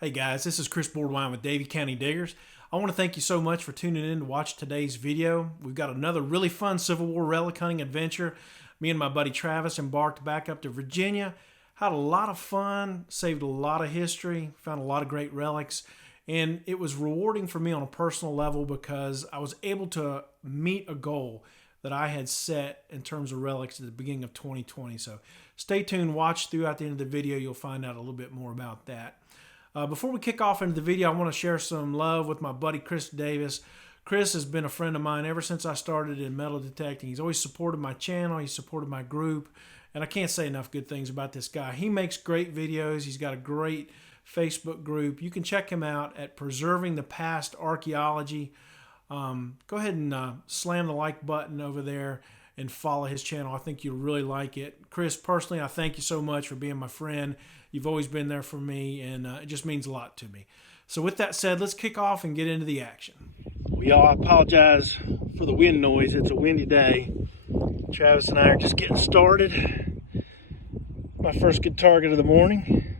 Hey guys, this is Chris Boardwine with Davie County Diggers. I want to thank you so much for tuning in to watch today's video. We've got another really fun Civil War relic hunting adventure. Me and my buddy Travis embarked back up to Virginia, had a lot of fun, saved a lot of history, found a lot of great relics, and it was rewarding for me on a personal level because I was able to meet a goal that I had set in terms of relics at the beginning of 2020. So stay tuned, watch throughout the end of the video, you'll find out a little bit more about that. Before we kick off into the video, I want to share some love with my buddy Chris Davis. Chris has been a friend of mine ever since I started in metal detecting. He's always supported my channel, he's supported my group, and I can't say enough good things about this guy. He makes great videos, he's got a great Facebook group. You can check him out at Preserving the Past Archaeology. Go ahead and slam the like button over there and follow his channel. I think you'll really like it. Chris, personally, I thank you so much for being my friend. You've always been there for me, and it just means a lot to me. So with that said, let's kick off and get into the action. Well, y'all, I apologize for the wind noise. It's a windy day. Travis and I are just getting started. My first good target of the morning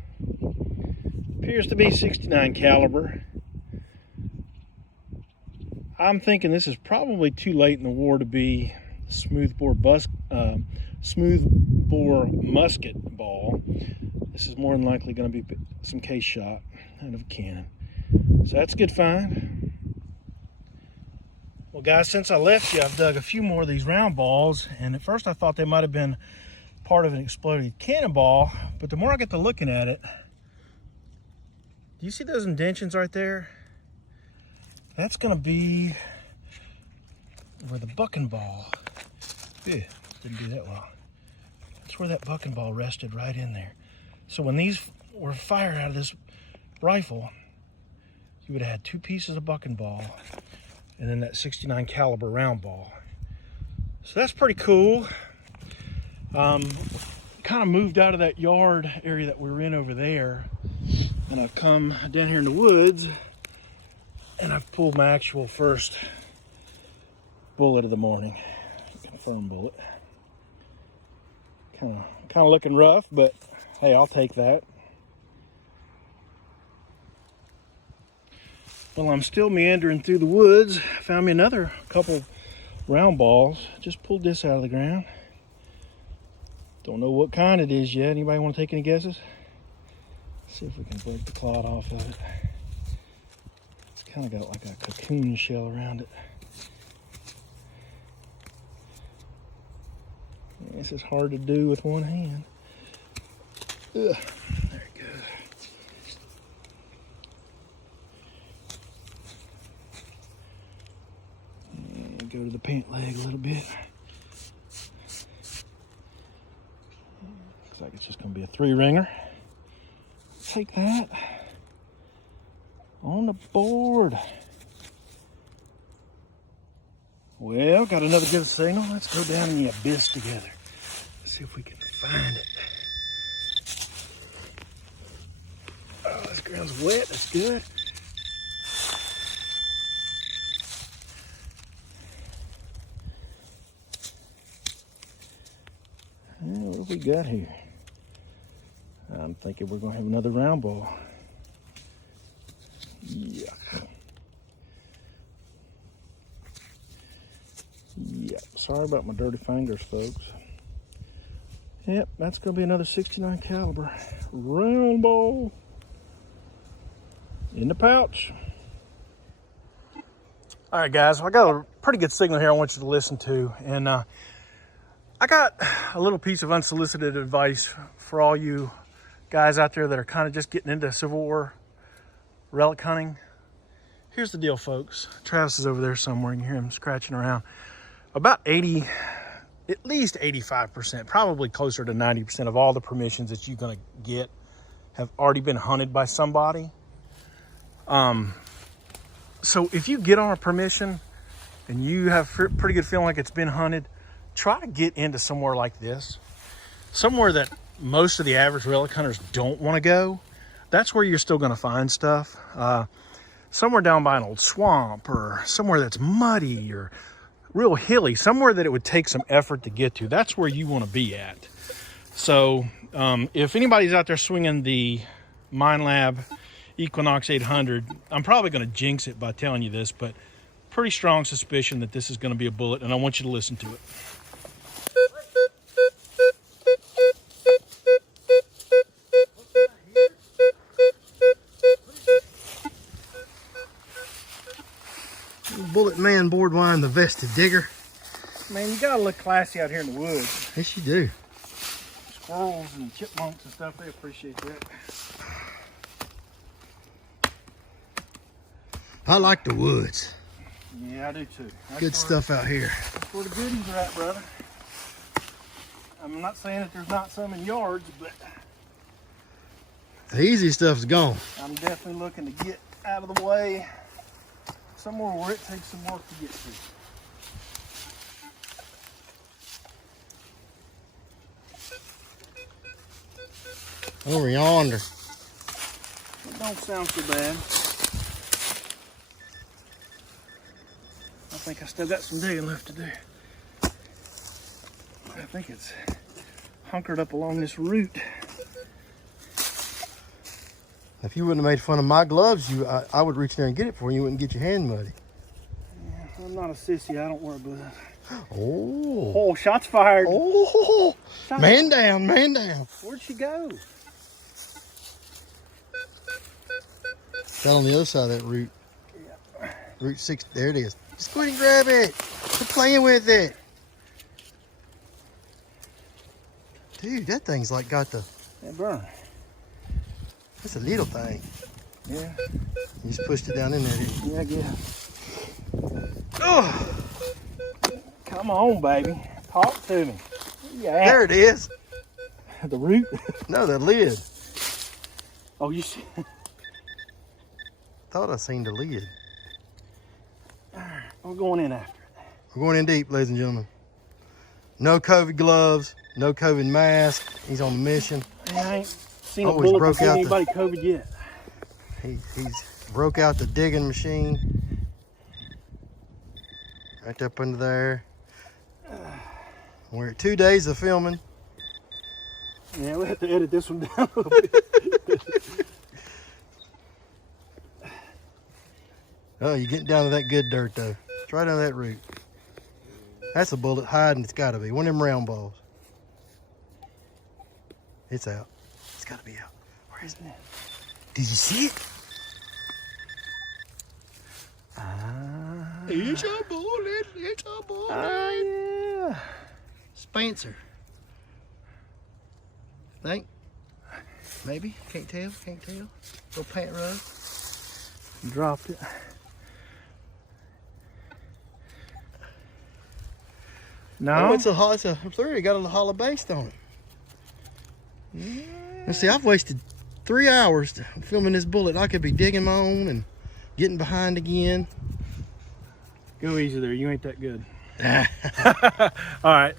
appears to be 69 caliber. I'm thinking this is probably too late in the war to be smoothbore musket ball. This is more than likely going to be some case shot out of a cannon. So that's a good find. Well guys, since I left you, I've dug a few more of these round balls, and at first I thought they might have been part of an exploded cannonball, but the more I get to looking at it, do you see those indentions right there? That's going to be where the bucking ball, didn't do that well. That's where that bucking ball rested, right in there. So when these were fired out of this rifle, you would have had two pieces of bucking ball and then that 69 caliber round ball. So that's pretty cool. Kind of moved out of that yard area that we were in over there, and I've come down here in the woods and I've pulled my actual first bullet of the morning. Confirmed bullet. Kind of looking rough, but hey, I'll take that. Well, I'm still meandering through the woods. Found me another couple round balls. Just pulled this out of the ground. Don't know what kind it is yet. Anybody want to take any guesses? See if we can break the cloth off of it. It's kind of got like a cocoon shell around it. This is hard to do with one hand. Ugh, there it goes. And go to the pant leg a little bit. Looks like it's just going to be a 3-ringer. Take that. On the board. Well, got another good signal. Let's go down in the abyss together. See if we can find it. Oh, this ground's wet. That's good. What have we got here? I'm thinking we're going to have another round ball. Yuck. Yep, sorry about my dirty fingers, folks. Yep, that's going to be another 69 caliber round ball in the pouch. All right, guys, I got a pretty good signal here I want you to listen to. And I got a little piece of unsolicited advice for all you guys out there that are kind of just getting into Civil War relic hunting. Here's the deal, folks. Travis is over there somewhere. You can hear him scratching around. About at least 85%, probably closer to 90% of all the permissions that you're going to get have already been hunted by somebody. So if you get on a permission and you have pretty good feeling like it's been hunted, try to get into somewhere like this, somewhere that most of the average relic hunters don't want to go. That's where you're still going to find stuff. Somewhere down by an old swamp, or somewhere that's muddy or real hilly, somewhere that it would take some effort to get to. That's where you want to be at. So if anybody's out there swinging the Mine Lab Equinox 800. I'm probably going to jinx it by telling you this, but pretty strong suspicion that this is going to be a bullet, and I want you to listen to it. Bullet man board wine, the vested digger. Man, you gotta look classy out here in the woods. Yes, you do. Squirrels and chipmunks and stuff, they appreciate that. I like the woods. Yeah, I do too. Good stuff out here. That's where the goodies are at, brother. I'm not saying that there's not some in yards, but The easy stuff's gone. I'm definitely looking to get out of the way somewhere where it takes some work to get to. Over yonder. It don't sound so bad. I think I still got some digging left to do. I think it's hunkered up along this root. If you wouldn't have made fun of my gloves, I would reach there and get it for you. You wouldn't get your hand muddy. Yeah, I'm not a sissy. I don't wear gloves. Oh. Oh, shots fired. Oh. Shots. Man down, man down. Where'd she go? Down on the other side of that root. Yeah. Root 6. There it is. Just go ahead and grab it. Quit playing with it. Dude, that thing's like got the... It burned. That's a little thing. Yeah. You just pushed it down in there, didn't you? Yeah, I guess. Oh. Come on, baby. Talk to me. Yeah. There it is. The root? No, the lid. Oh, you see? Thought I seen the lid. We're going in after it. We're going in deep, ladies and gentlemen. No COVID gloves, no COVID mask. He's on a mission. I ain't seen a Oh, he's bullet broke before out anybody COVID yet. He's broke out the digging machine. Right up under there. We're at 2 days of filming. Yeah, we'll have to edit this one down a little bit. Oh, you're getting down to that good dirt though. It's right under that root. That's a bullet hiding. It's got to be one of them round balls. It's out. It's got to be out. Where is it? Did you see it? It's a bullet. It's a bullet. Oh, yeah. Spencer. Think? Maybe? Can't tell. Can't tell. Little pant rub. Dropped it. No. Oh, it's a flurry. Got a hollow base on it. Yeah. Let's see, I've wasted 3 hours filming this bullet. I could be digging my own and getting behind again. Go easy there. You ain't that good. All right.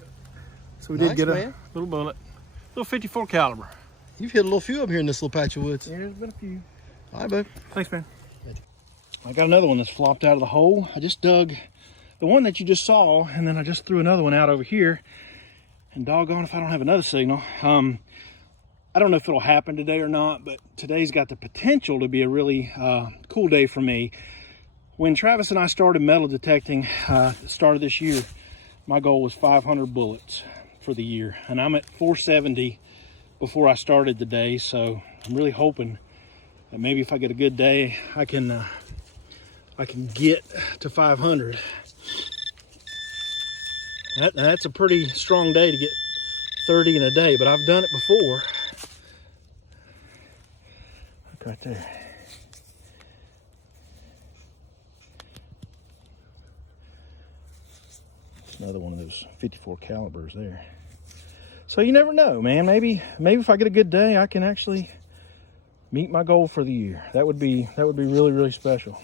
So we did get a little bullet. Little 54 caliber. You've hit a little few up here in this little patch of woods. Yeah, there's been a few. All right, bud. Thanks, man. I got another one that's flopped out of the hole. I just dug the one that you just saw, and then I just threw another one out over here. And doggone if I don't have another signal. I don't know if it'll happen today or not, but today's got the potential to be a really cool day for me. When Travis and I started metal detecting at the start of this year, my goal was 500 bullets for the year. And I'm at 470 before I started the day, so I'm really hoping that maybe if I get a good day, I can get to 500. That's a pretty strong day to get 30 in a day, but I've done it before. Look right there. Another one of those 54 calibers there. So you never know, man. Maybe if I get a good day, I can actually meet my goal for the year. That would be really, really special.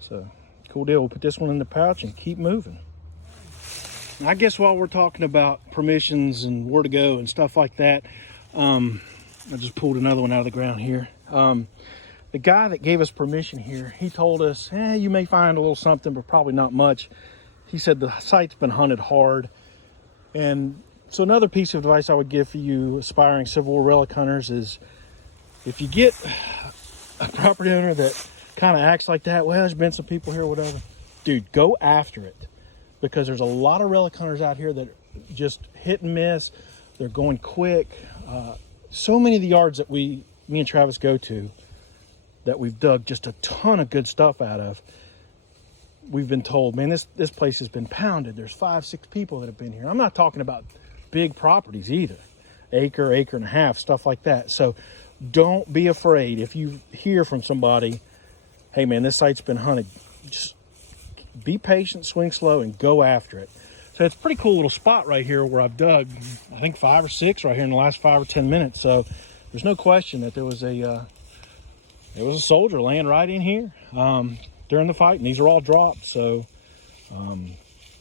So cool deal. We'll put this one in the pouch and keep moving. And I guess while we're talking about permissions and where to go and stuff like that, I just pulled another one out of the ground here. The guy that gave us permission here, he told us, you may find a little something, but probably not much. He said the site's been hunted hard. And so another piece of advice I would give for you aspiring Civil War relic hunters is if you get a property owner that kind of acts like that, well, there's been some people here, whatever. Dude, go after it, because there's a lot of relic hunters out here that just hit and miss. They're going quick. So many of the yards that me and Travis go to that we've dug just a ton of good stuff out of, we've been told, man, this place has been pounded. There's 5-6 people that have been here. I'm not talking about big properties either. Acre and a half, stuff like that. So don't be afraid if you hear from somebody, hey man, this site's been hunted. Just be patient, swing slow, and go after it. So it's a pretty cool little spot right here where I've dug, I think 5 or 6 right here in the last 5 or 10 minutes. So there's no question that there was a soldier laying right in here during the fight, and these are all dropped. So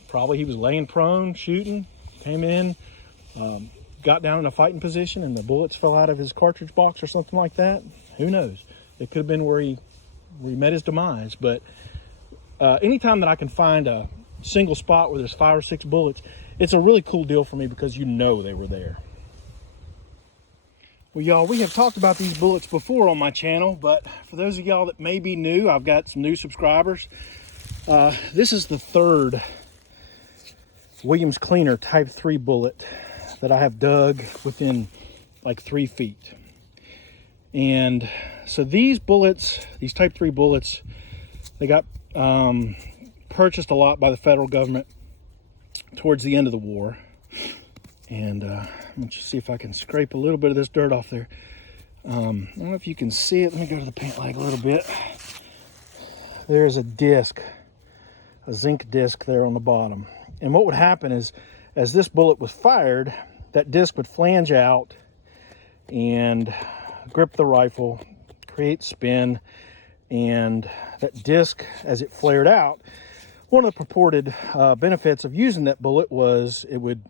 probably he was laying prone, shooting, came in, got down in a fighting position, and the bullets fell out of his cartridge box or something like that. Who knows? It could have been where he met his demise. But anytime that I can find a single spot where there's 5 or 6 bullets, it's a really cool deal for me, because you know they were there. Well, y'all, we have talked about these bullets before on my channel, but for those of y'all that may be new, I've got some new subscribers. This is the 3rd Williams Cleaner Type 3 bullet that I have dug within like 3 feet. And so these bullets, these Type 3 bullets, they got purchased a lot by the federal government towards the end of the war. And let me just see if I can scrape a little bit of this dirt off there. I don't know if you can see it. Let me go to the paint lag a little bit. There's a disc, a zinc disc there on the bottom. And what would happen is, as this bullet was fired, that disc would flange out and grip the rifle, create spin, and that disc, as it flared out, one of the purported benefits of using that bullet was it would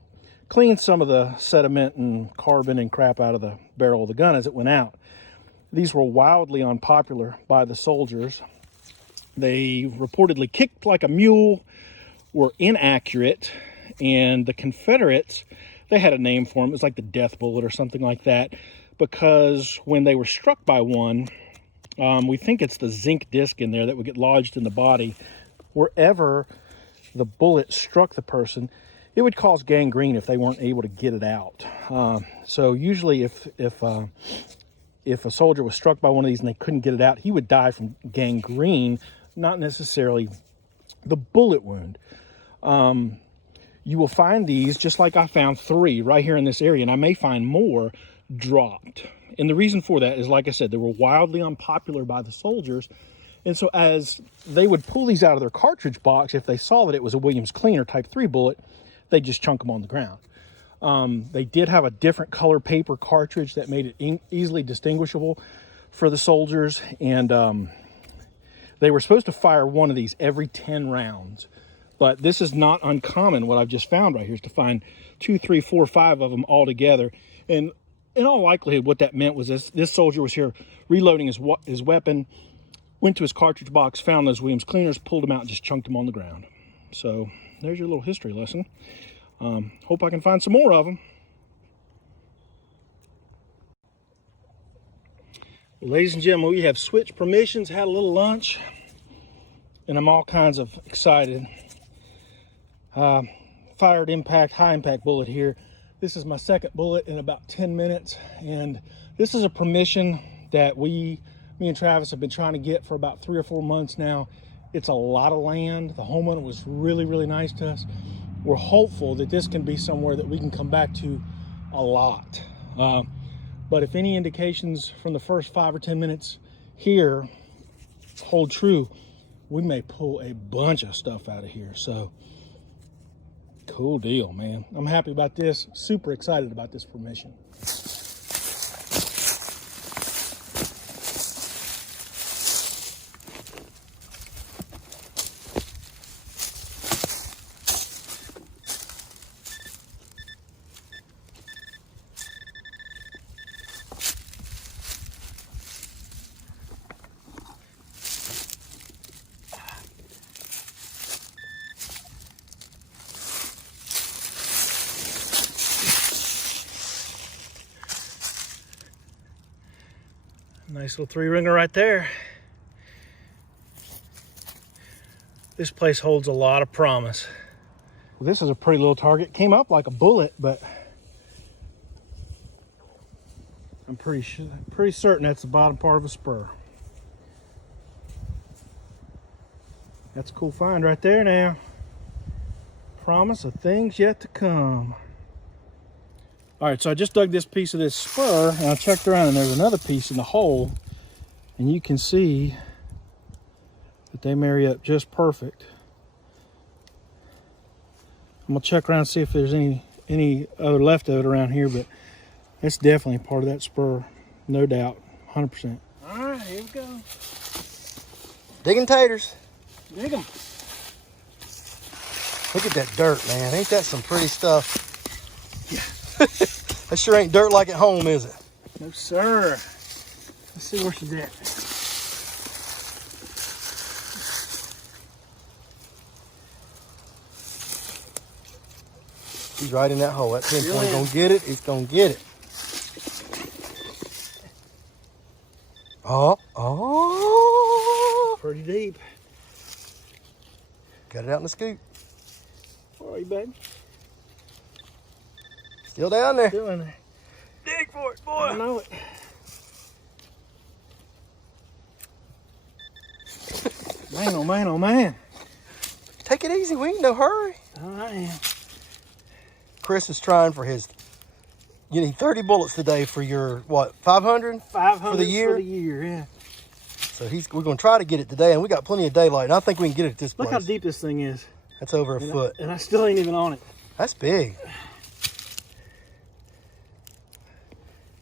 clean some of the sediment and carbon and crap out of the barrel of the gun as it went out. These were wildly unpopular by the soldiers. They reportedly kicked like a mule, were inaccurate, and the Confederates, they had a name for them. It was like the death bullet or something like that, because when they were struck by one, we think it's the zinc disc in there that would get lodged in the body. Wherever the bullet struck the person, it would cause gangrene if they weren't able to get it out. So usually if a soldier was struck by one of these and they couldn't get it out, he would die from gangrene, not necessarily the bullet wound. You will find these, just like I found 3 right here in this area, and I may find more dropped. And the reason for that is, like I said, they were wildly unpopular by the soldiers. And so as they would pull these out of their cartridge box, if they saw that it was a Williams Cleaner Type 3 bullet, they just chunk them on the ground. They did have a different color paper cartridge that made it easily distinguishable for the soldiers. And they were supposed to fire one of these every 10 rounds. But this is not uncommon. What I've just found right here is to find 2, 3, 4, 5 of them all together. And in all likelihood, what that meant was this soldier was here reloading his weapon, went to his cartridge box, found those Williams Cleaners, pulled them out, and just chunked them on the ground. So there's your little history lesson. Hope I can find some more of them. Well, ladies and gentlemen, we have switched permissions, had a little lunch, and I'm all kinds of excited. Fired impact, high impact bullet here. This is my 2nd bullet in about 10 minutes, and this is a permission that me and Travis have been trying to get for about 3 or 4 months now. It's a lot of land. The homeowner was really, really nice to us. We're hopeful that this can be somewhere that we can come back to a lot. But if any indications from the first 5 or 10 minutes here hold true, we may pull a bunch of stuff out of here. So cool deal, man. I'm happy about this. Super excited about this permission. Nice little 3-ringer right there. This place holds a lot of promise. Well, this is a pretty little target. Came up like a bullet, but I'm pretty certain that's the bottom part of a spur. That's a cool find right there now. Promise of things yet to come. All right, so I just dug this piece of this spur and I checked around and there's another piece in the hole, and you can see that they marry up just perfect. I'm gonna check around and see if there's any other left of it around here, but that's definitely part of that spur, no doubt, 100%. All right, here we go. Digging taters. Dig them. Look at that dirt, man. Ain't that some pretty stuff? Yeah. That sure ain't dirt like at home, is it? No, sir. Let's see where she's at. He's right in that hole. That pinpoint gonna get it. It's gonna get it. Oh. Pretty deep. Got it out in the scoop. Where are you, baby? Still down there. Still in there. Dig for it, boy. I know it. Man, oh man, oh man. Take it easy. We ain't no hurry. I am. Chris is trying for his. You need 30 bullets today for your what? 500? 500 for the year. For the year, yeah. So we're gonna try to get it today, and we got plenty of daylight. And I think we can get it at this place. Look how deep this thing is. That's over a foot. And I still ain't even on it. That's big.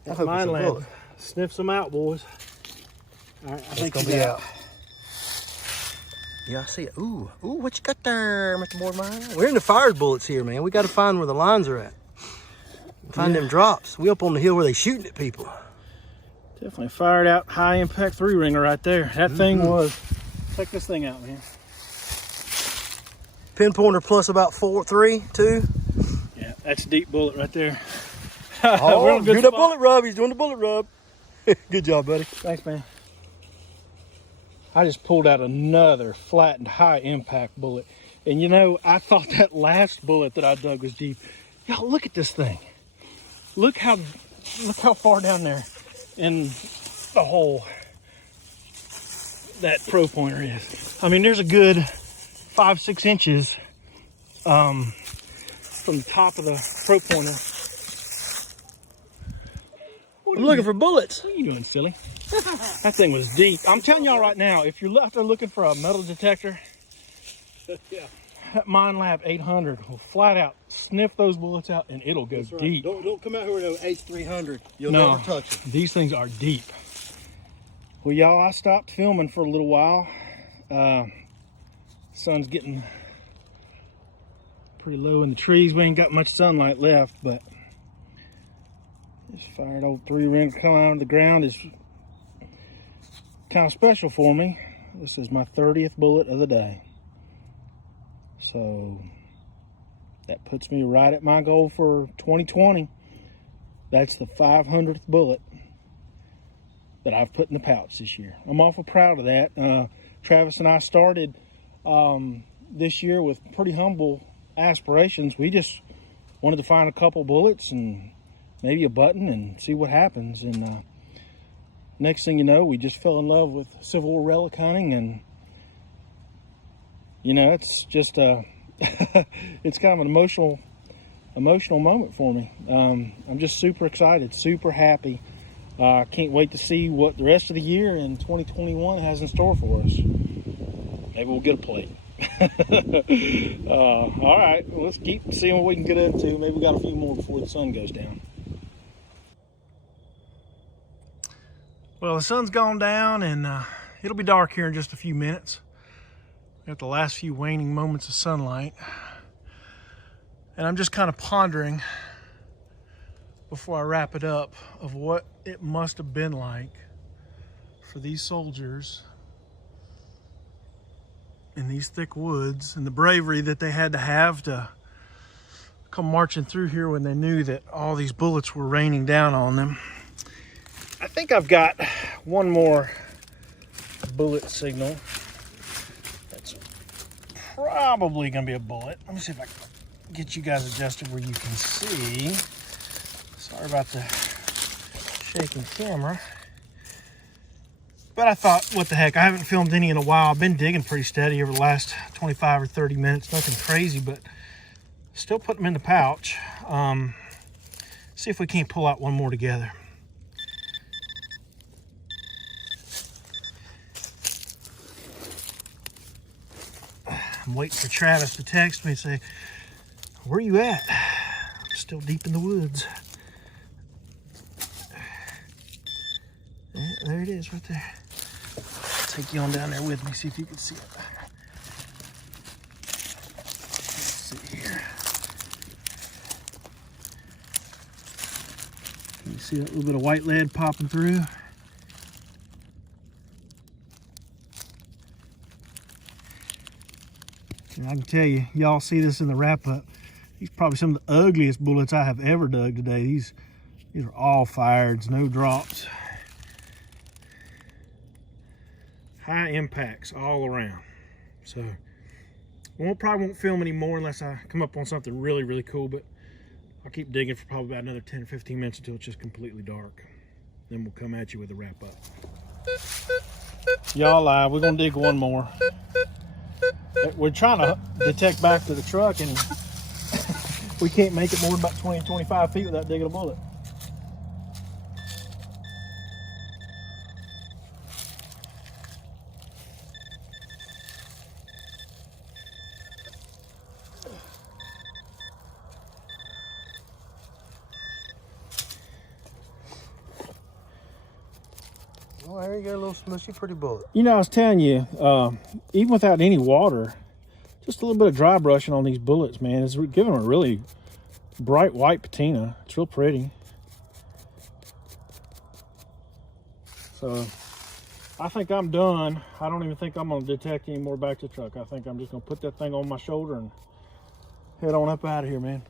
That's mine lab. Sniff some out, boys. All right, I think it's gonna be out. Yeah, I see it. Ooh, what you got there, Mr. Boardman? We're in the fired bullets here, man. We got to find where the lines are at. Find them drops. We up on the hill where they shooting at people. Definitely fired out high impact 3-ringer right there. That thing was. Check this thing out, man. Pinpointer plus about 3, 2. Yeah, that's a deep bullet right there. Oh, do the bullet rub. He's doing the bullet rub. Good job, buddy. Thanks, man. I just pulled out another flattened high impact bullet. And you know, I thought that last bullet that I dug was deep. Y'all, look at this thing. Look how far down there in the hole that pro pointer is. I mean, there's a good 5-6 inches from the top of the pro pointer. I'm looking for bullets. What are you doing, silly? That thing was deep. I'm telling y'all right now, if you're out there looking for a metal detector, that Mine Lab 800 will flat out sniff those bullets out and it'll go deep. Don't come out here with no H300. You'll No, never touch them. These things are deep. Well, y'all, I stopped filming for a little while. Sun's getting pretty low in the trees. We ain't got much sunlight left, but this fired old 3-ringer coming out of the ground is kind of special for me. This is my 30th bullet of the day. So that puts me right at my goal for 2020. That's the 500th bullet that I've put in the pouch this year. I'm awful proud of that. Travis and I started this year with pretty humble aspirations. We just wanted to find a couple bullets and maybe a button and see what happens. And next thing you know, we just fell in love with Civil War Relic hunting, and you know, it's just it's kind of an emotional moment for me. I'm just super excited, super happy. I can't wait to see what the rest of the year in 2021 has in store for us. Maybe we'll get a plate. All right, well, let's keep seeing what we can get into. Maybe we got a few more before the sun goes down. Well, the sun's gone down, and it'll be dark here in just a few minutes. Got the last few waning moments of sunlight, and I'm just kind of pondering before I wrap it up of what it must have been like for these soldiers in these thick woods, and the bravery that they had to have to come marching through here when they knew that all these bullets were raining down on them. think I've got one more bullet signal. That's probably gonna be a bullet. Let me see if I can get you guys adjusted where you can see. Sorry about the shaking camera. But I thought, what the heck, I haven't filmed any in a while. I've been digging pretty steady over the last 25 or 30 minutes. Nothing crazy, but still put them in the pouch. See if we can't pull out one more together. I'm waiting for Travis to text me and say, where you at? I'm still deep in the woods. Yeah, there it is right there. I'll take you on down there with me, see if you can see it. Let's see here. Can you see that little bit of white lead popping through? And I can tell you, y'all see this in the wrap-up. These are probably some of the ugliest bullets I have ever dug today. These are all fireds, no drops. High impacts all around. So probably won't film anymore unless I come up on something really, really cool, but I'll keep digging for probably about another 10 or 15 minutes until it's just completely dark. Then we'll come at you with a wrap-up. Y'all live, we're gonna dig one more. We're trying to detect back to the truck and we can't make it more than about 20, 25 feet without digging a bullet. Well, there you go, a little smushy, pretty bullet. You know, I was telling you, even without any water, just a little bit of dry brushing on these bullets, man, is giving them a really bright white patina. It's real pretty. So I think I'm done. I don't even think I'm going to detect any more back to the truck. I think I'm just going to put that thing on my shoulder and head on up out of here, man.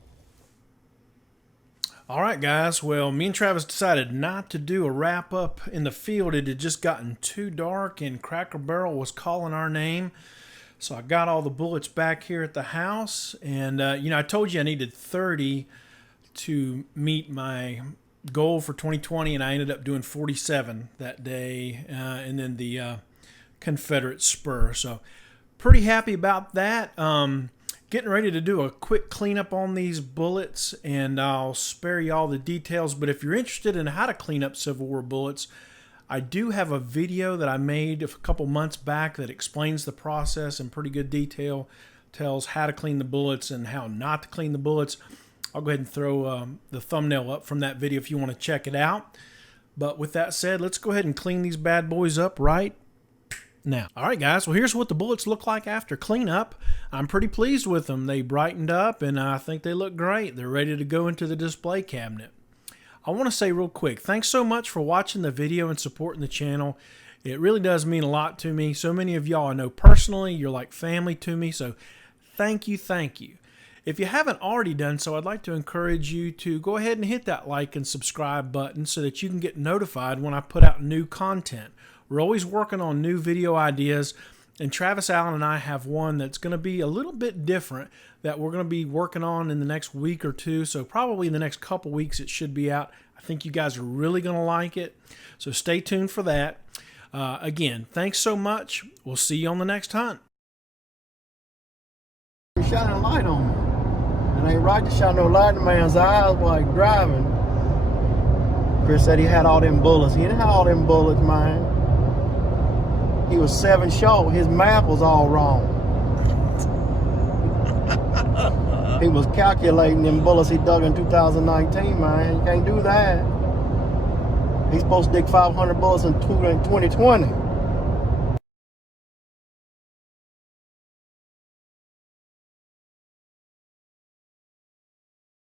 All right, guys. Well, me and Travis decided not to do a wrap-up in the field. It had just gotten too dark, and Cracker Barrel was calling our name. So I got all the bullets back here at the house. And, you know, I told you I needed 30 to meet my goal for 2020, and I ended up doing 47 that day, and then the Confederate Spur. So pretty happy about that. Getting ready to do a quick cleanup on these bullets, and I'll spare you all the details. But if you're interested in how to clean up Civil War bullets, I do have a video that I made a couple months back that explains the process in pretty good detail, tells how to clean the bullets and how not to clean the bullets. I'll go ahead and throw the thumbnail up from that video if you want to check it out. But with that said, let's go ahead and clean these bad boys up right now. All right, guys, well, here's what the bullets look like after cleanup. I'm pretty pleased with them. They brightened up, and I think they look great. They're ready to go into the display cabinet. I want to say real quick, thanks so much for watching the video and supporting the channel. It really does mean a lot to me. So many of y'all I know personally. You're like family to me, so thank you, thank you. If you haven't already done so, I'd like to encourage you to go ahead and hit that like and subscribe button so that you can get notified when I put out new content. We're always working on new video ideas, and Travis Allen and I have one that's going to be a little bit different that we're going to be working on in the next week or two. So probably in the next couple weeks it should be out. I think you guys are really going to like it. So stay tuned for that. Again, thanks so much. We'll see you on the next hunt. You're shining a light on me. It ain't right to shine no light in a man's eyes while he's driving. Chris said he had all them bullets. He didn't have all them bullets, man. He was 7 short. His map was all wrong. He was calculating them bullets he dug in 2019, man. You can't do that. He's supposed to dig 500 bullets in 2020.